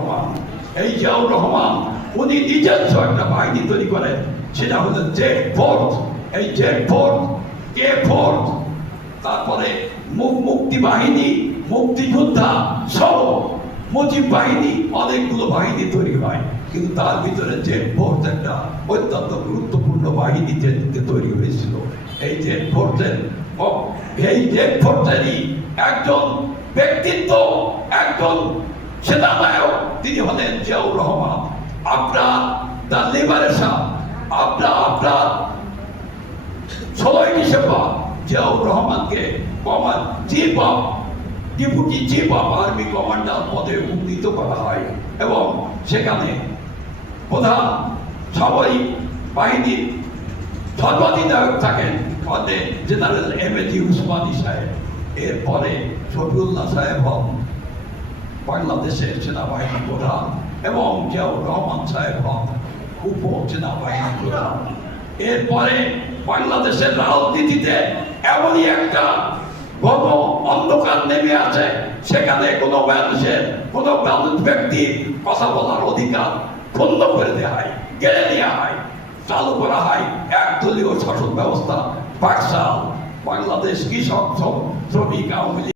রহমান, এই জিয়াউর রহমান উনি নিজস্ব একটা বাহিনী তৈরি করেন, সেটা হলো জেড ফোর্স। এই জেড ফোর্স, কে ফোর্স, তারপরে মুক্তি বাহিনী, মুক্তিযোদ্ধা সহ মুজিব বাহিনী, অনেকগুলো বাহিনী তৈরি হয়। কিন্তু তার ভিতরে জেড ফোর্স একটা অত্যন্ত গুরুত্বপূর্ণ বাহিনী তৈরি হয়েছিল। এই জেড ফোর্সেরই একজন ব্যক্তিত্ব, একজন সেনানায়ক, তিনি হলেন জিয়াউর রহমান। আপনার দ্য লিবারেশন, আপনার 16ই ডিসেম্বর জিয়াউর রহমানকে deputy chief of army commander পদে উন্নীত করা হয় এবং সেখানে প্রধান সামরিক বাহিনীর সর্বাধিনায়ক থাকেন জেনারেল এম.এ.জি. উসমানী সাহেব। এরপরে শফিউল্লাহ সাহেব হন বাংলাদেশের সেনাবাহিনী প্রধান এবং জিয়াউর রহমান সাহেব হন উপ সেনাবাহিনী প্রধান। এরপরে বাংলাদেশের রাজনীতিতে এমনই একটা ঘন অন্ধকার নেমে আছে, সেখানে কোনো মানুষের, কোনো ব্যক্তির কথা বলার অধিকার ক্ষুণ্ণ করে দেওয়া হয়, কেড়ে নেওয়া হয়, চালু করা হয় একদলীয় শাসন ব্যবস্থা। বাকশাল বাংলাদেশ কৃষক শ্রমিক আওয়ামী লীগ